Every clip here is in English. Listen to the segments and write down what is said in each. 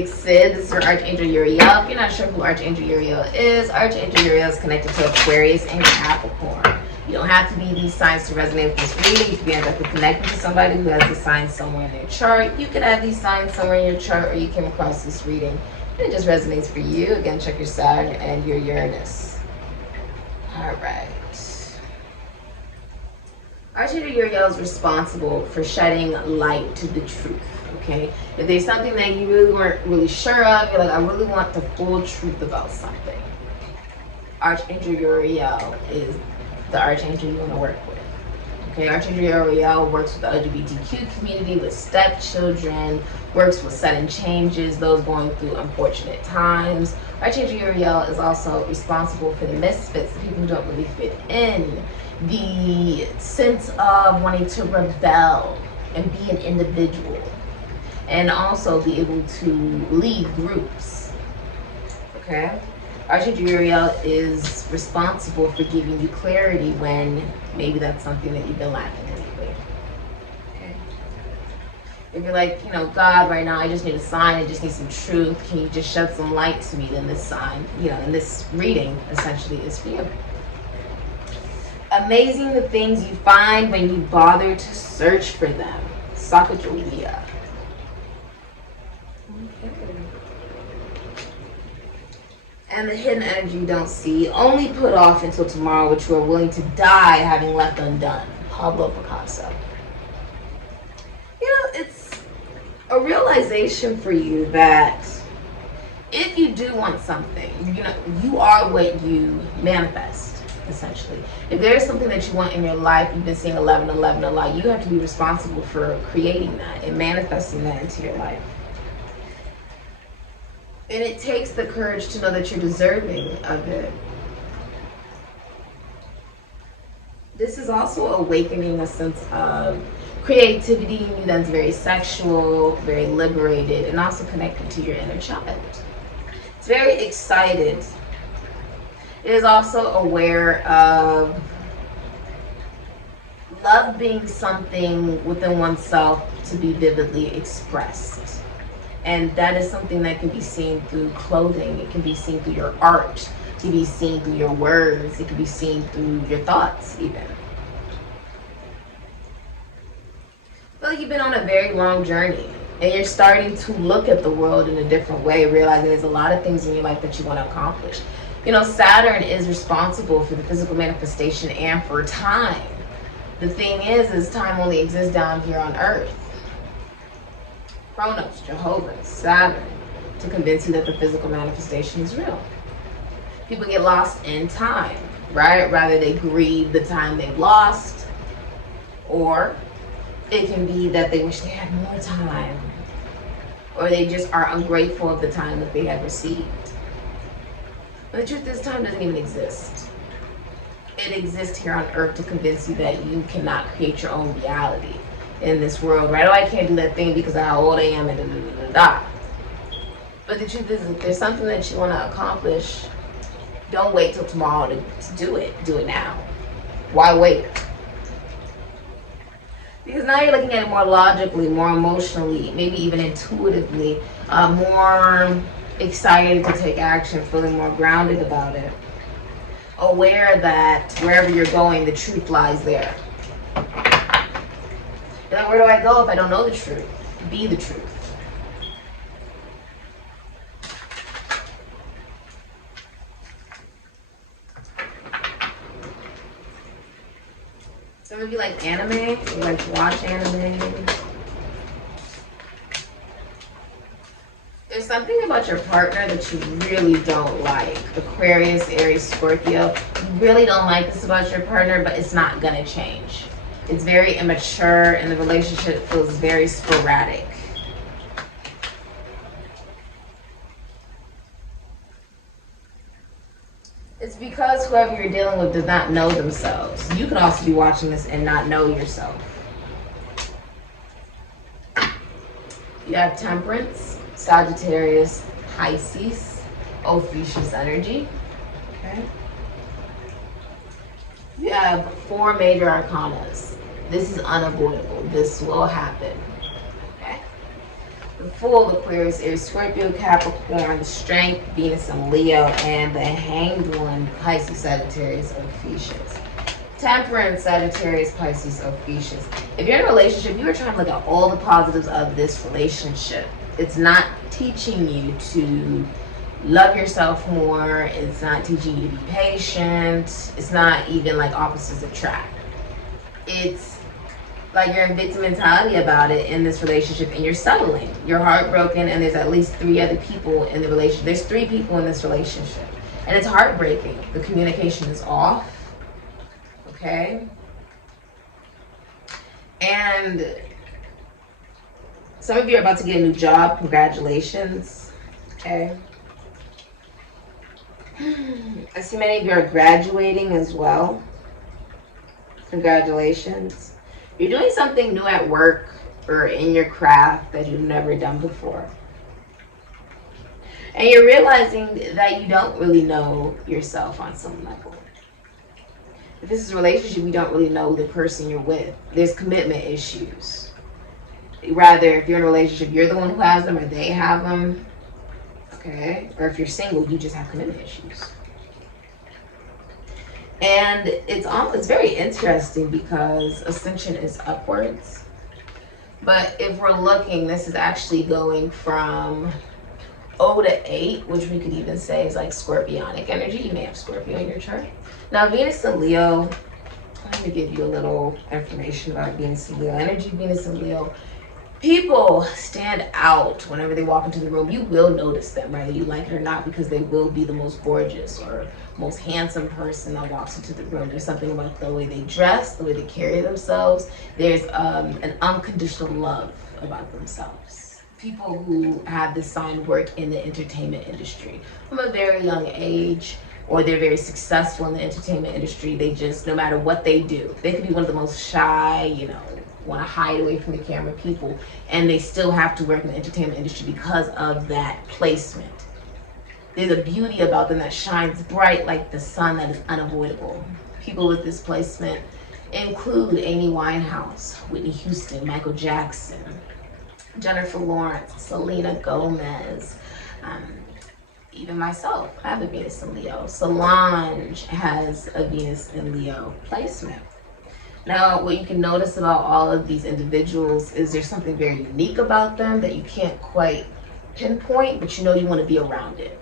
Sikiksyd. This is your Archangel URIEL. If you're not sure who Archangel URIEL is Uriel is connected to Aquarius and Capricorn. You don't have to be these signs to resonate with this reading. You can be directly connected to somebody who has this sign somewhere in their chart. You could have these signs somewhere in your chart, or you came across this reading and it just resonates for you. Again, check your Saturn and your Uranus. All right. Archangel Uriel is responsible for shedding light to the truth. Okay, if there's something that you really weren't really sure of, you're like, I really want the full truth about something. Archangel Uriel is the archangel you want to work with. Okay, Archangel Uriel works with the LGBTQ community, with stepchildren, works with sudden changes, those going through unfortunate times. Archangel Uriel is also responsible for the misfits, the people who don't really fit in, the sense of wanting to rebel and be an individual, and also be able to lead groups. Okay? Archangel Uriel is responsible for giving you clarity when maybe that's something that you've been lacking lately. Okay? If you're like, you know, God, right now I just need a sign, I just need some truth, can you just shed some light to me? Then this sign, you know, and this reading essentially is for you. Amazing the things you find when you bother to search for them. Sakajulia. And the hidden energy you don't see, only put off until tomorrow, which you are willing to die having left undone. Pablo Picasso. You know, it's a realization for you that if you do want something, you know, you are what you manifest, essentially. If there is something that you want in your life, you've been seeing 1111 a lot, you have to be responsible for creating that and manifesting that into your life. And it takes the courage to know that you're deserving of it. This is also awakening a sense of creativity in you that's very sexual, very liberated, and also connected to your inner child. It's very excited. It is also aware of love being something within oneself to be vividly expressed. And that is something that can be seen through clothing. It can be seen through your art. It can be seen through your words. It can be seen through your thoughts, even. I feel like you've been on a very long journey, and you're starting to look at the world in a different way, realizing there's a lot of things in your life that you want to accomplish. You know, Saturn is responsible for the physical manifestation and for time. The thing is time only exists down here on Earth. Kronos, Jehovah, Saturn, to convince you that the physical manifestation is real. People get lost in time, right? Rather they grieve the time they've lost, or it can be that they wish they had more time, or they just are ungrateful of the time that they have received. But the truth is, time doesn't even exist. It exists here on Earth to convince you that you cannot create your own reality in this world, right? Oh, I can't do that thing because of how old I am, and da da da da. But the truth is, if there's something that you want to accomplish, don't wait till tomorrow to do it. Do it now. Why wait? Because now you're looking at it more logically, more emotionally, maybe even intuitively, more excited to take action, feeling more grounded about it. Aware that wherever you're going, the truth lies there. You're like, where do I go if I don't know the truth? Be the truth. Some of you like anime, you like to watch anime. There's something about your partner that you really don't like. Aquarius, Aries, Scorpio. You really don't like this about your partner, but it's not gonna change. It's very immature and the relationship feels very sporadic. It's because whoever you're dealing with does not know themselves. You could also be watching this and not know yourself. You have Temperance, Sagittarius, Pisces, Ophiuchus energy. Okay. You have 4 major arcanas. This is unavoidable. This will happen. Okay. The Fool, Aquarius, Aries, Scorpio, Capricorn, the Strength, Venus and Leo, and the Hanged One, Pisces, Sagittarius, Ophiuchus. Temperance, Sagittarius, Pisces, Ophiuchus. If you're in a relationship, you are trying to look at all the positives of this relationship. It's not teaching you to love yourself more. It's not teaching you to be patient. It's not even like opposites attract. It's like you're in victim mentality about it in this relationship, and you're settling. You're heartbroken, and there's at least 3 other people in the relationship. There's 3 people in this relationship, and it's heartbreaking. The communication is off. Okay? And some of you are about to get a new job. Congratulations. Okay? I see many of you are graduating as well. Congratulations. You're doing something new at work or in your craft that you've never done before. And you're realizing that you don't really know yourself on some level. If this is a relationship, you don't really know the person you're with. There's commitment issues. Rather, if you're in a relationship, you're the one who has them or they have them. Okay? Or if you're single, you just have commitment issues. And it's very interesting because ascension is upwards. But if we're looking, this is actually going from 0 to 8, which we could even say is like scorpionic energy. You may have Scorpio in your chart. Now, Venus and Leo, let me give you a little information about Venus and Leo energy. Venus and Leo, people stand out whenever they walk into the room. You will notice them, whether you like it or not, because they will be the most gorgeous or most handsome person that walks into the room. There's something about the way they dress, the way they carry themselves. There's an unconditional love about themselves. People who have this sign work in the entertainment industry from a very young age, or they're very successful in the entertainment industry. They just, no matter what they do, they could be one of the most shy, want to hide away from the camera people, and they still have to work in the entertainment industry because of that placement. There's a beauty about them that shines bright like the sun that is unavoidable. People with this placement include Amy Winehouse, Whitney Houston, Michael Jackson, Jennifer Lawrence, Selena Gomez, even myself. I have a Venus in Leo. Solange has a Venus in Leo placement. Now, what you can notice about all of these individuals is there's something very unique about them that you can't quite pinpoint, but you want to be around it.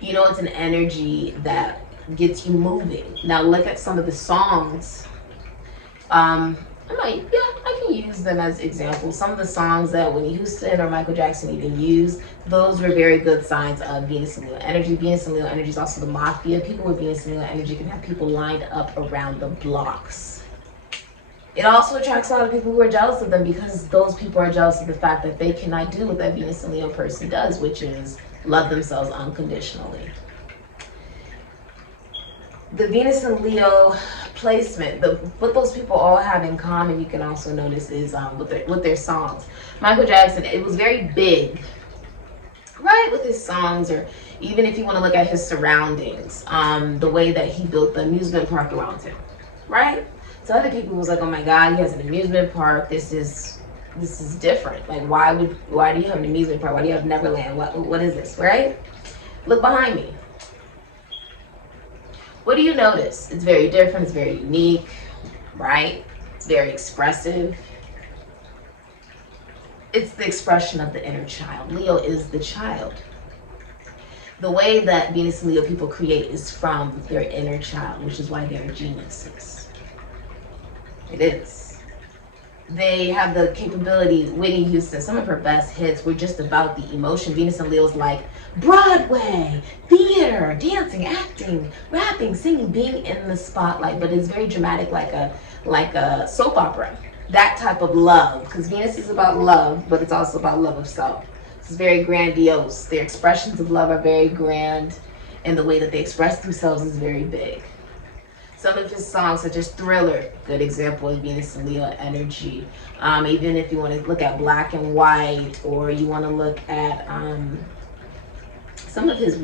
It's an energy that gets you moving. Now, look at some of the songs. I can use them as examples. Some of the songs that Whitney Houston or Michael Jackson even used, those were very good signs of Venus and Leo energy. Venus and Leo energy is also the mafia. People with Venus and Leo energy can have people lined up around the blocks. It also attracts a lot of people who are jealous of them because those people are jealous of the fact that they cannot do what that Venus and Leo person does, which is love themselves unconditionally. The Venus and Leo placement, what those people all have in common, you can also notice, is with their songs. Michael Jackson, it was very big, right, with his songs, or even if you want to look at his surroundings, the way that he built the amusement park around him, right? So other people was like, oh my God, he has an amusement park. This is different. Like, why do you have an amusement park? Why do you have Neverland? What is this, right? Look behind me. What do you notice? It's very different. It's very unique, right? It's very expressive. It's the expression of the inner child. Leo is the child. The way that Venus and Leo people create is from their inner child, which is why they're geniuses. It is. They have the capability. Whitney Houston, some of her best hits were just about the emotion. Venus and Leo's like Broadway, theater, dancing, acting, rapping, singing, being in the spotlight, but it's very dramatic, like a soap opera. That type of love, because Venus is about love, but it's also about love of self. It's very grandiose. Their expressions of love are very grand, and the way that they express themselves is very big. Some of his songs, such as Thriller, good example of Venus and Leo energy. Even if you want to look at Black and White, or you want to look at some of his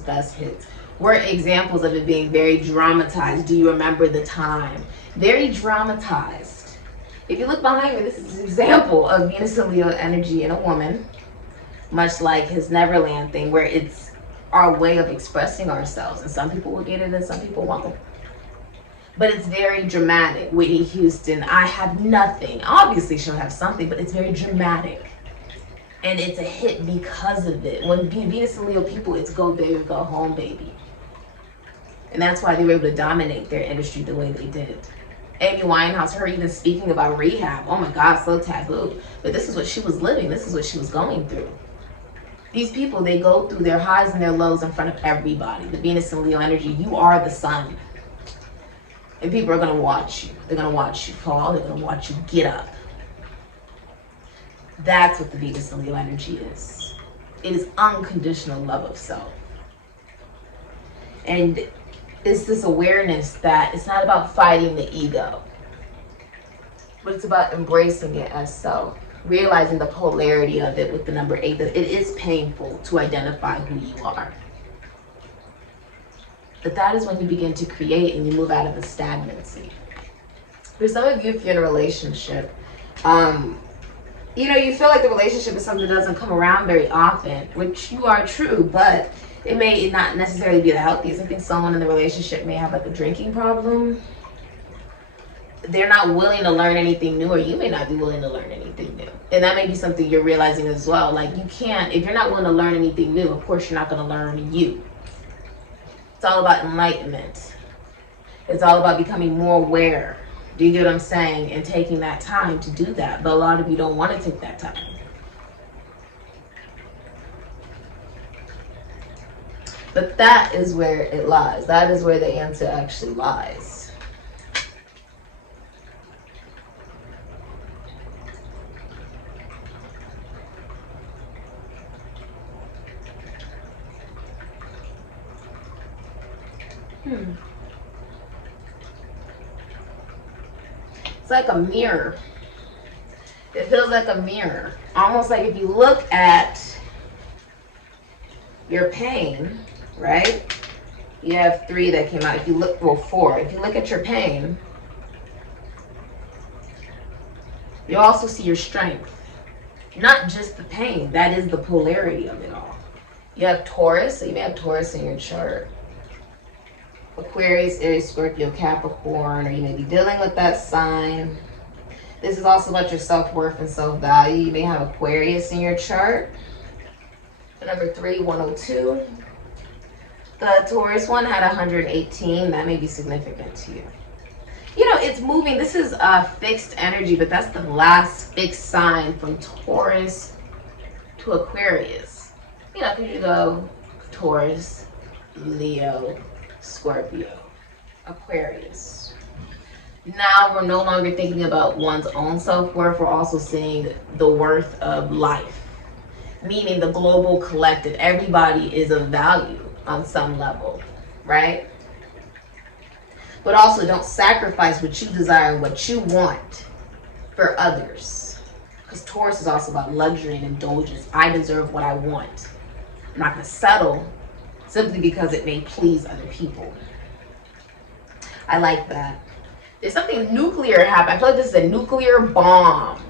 best hits, were examples of it being very dramatized. Do you remember the time? Very dramatized. If you look behind me, this is an example of Venus and Leo energy in a woman, much like his Neverland thing, where it's our way of expressing ourselves. And some people will get it and some people won't. But it's very dramatic. Whitney Houston, I have nothing. Obviously she'll have something, but it's very dramatic. And it's a hit because of it. When Venus and Leo people, it's go baby, go home baby. And that's why they were able to dominate their industry the way they did. Amy Winehouse, her even speaking about rehab. Oh my God, so taboo. But this is what she was living. This is what she was going through. These people, they go through their highs and their lows in front of everybody. The Venus and Leo energy, you are the sun. And people are going to watch you. They're going to watch you fall. They're going to watch you get up. That's what the Venus and Leo energy is. It is unconditional love of self. And it's this awareness that it's not about fighting the ego, but it's about embracing it as self. Realizing the polarity of it with the number 8, that it is painful to identify who you are. But that is when you begin to create and you move out of the stagnancy. For some of you, if you're in a relationship, you know, you feel like the relationship is something that doesn't come around very often, which you are true, but it may not necessarily be the healthiest. I think someone in the relationship may have like a drinking problem. They're not willing to learn anything new, or you may not be willing to learn anything new. And that may be something you're realizing as well. Like you can't, if you're not willing to learn anything new, of course you're not going to learn you. It's all about enlightenment. It's all about becoming more aware. Do you get what I'm saying? And taking that time to do that. But a lot of you don't want to take that time. But that is where it lies. That is where the answer actually lies. It's like a mirror. It feels like a mirror. Almost like if you look at your pain, right? You have 3 that came out. If you look, well, 4. If you look at your pain, you also see your strength. Not just the pain. That is the polarity of it all. You have Taurus, so you may have Taurus in your chart. Aquarius, Aries, Scorpio, Capricorn, or you may be dealing with that sign. This is also about your self-worth and self-value. You may have Aquarius in your chart. Number 3, 102. The Taurus one had 118. That may be significant to you. You know, it's moving. This is a fixed energy, but that's the last fixed sign from Taurus to Aquarius. You know, because you go Taurus, Leo, Scorpio, Aquarius. Now we're no longer thinking about one's own self-worth. We're also seeing the worth of life, meaning the global collective. Everybody is of value on some level, right? But also don't sacrifice what you desire and what you want for others. Because Taurus is also about luxury and indulgence. I deserve what I want. I'm not going to settle simply because it may please other people. I like that. There's something nuclear happening. I feel like this is a nuclear bomb.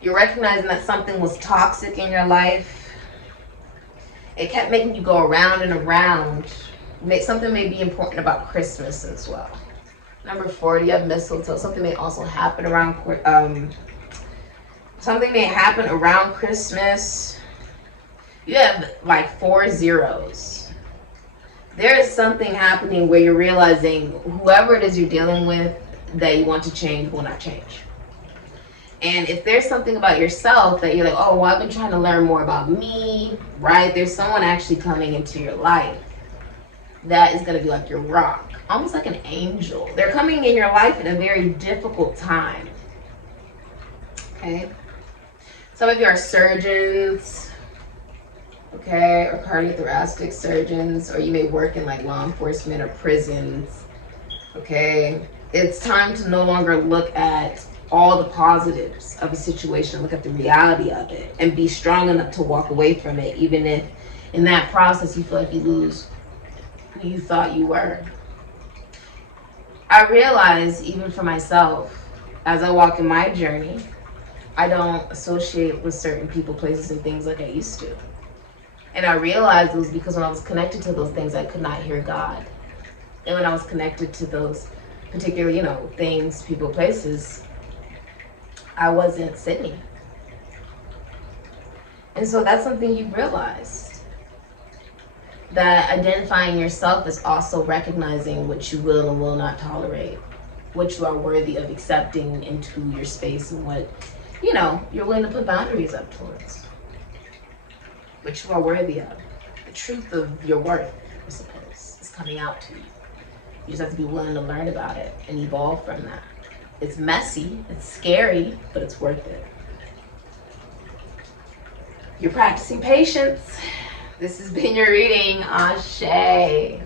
You're recognizing that something was toxic in your life. It kept making you go around and around. Something may be important about Christmas as well. Number 40, you have mistletoe. Something may also happen around Christmas. You have like 4 zeros. There is something happening where you're realizing whoever it is you're dealing with that you want to change will not change. And if there's something about yourself that you're like, oh, well, I've been trying to learn more about me, right? There's someone actually coming into your life that is going to be like your rock, almost like an angel. They're coming in your life in a very difficult time. Okay? Some of you are surgeons, okay, or cardiothoracic surgeons, or you may work in like law enforcement or prisons, okay? It's time to no longer look at all the positives of a situation, look at the reality of it, and be strong enough to walk away from it, even if in that process you feel like you lose who you thought you were. I realize, even for myself, as I walk in my journey, I don't associate with certain people, places, and things like I used to. And I realized it was because when I was connected to those things, I could not hear God. And when I was connected to those particular, you know, things, people, places, I wasn't sitting. And so that's something you realized. That identifying yourself is also recognizing what you will and will not tolerate, what you are worthy of accepting into your space, and what, you know, you're willing to put boundaries up towards. What you are worthy of. The truth of your worth, I suppose, is coming out to you. You just have to be willing to learn about it and evolve from that. It's messy, it's scary, but it's worth it. You're practicing patience. This has been your reading. Ashe.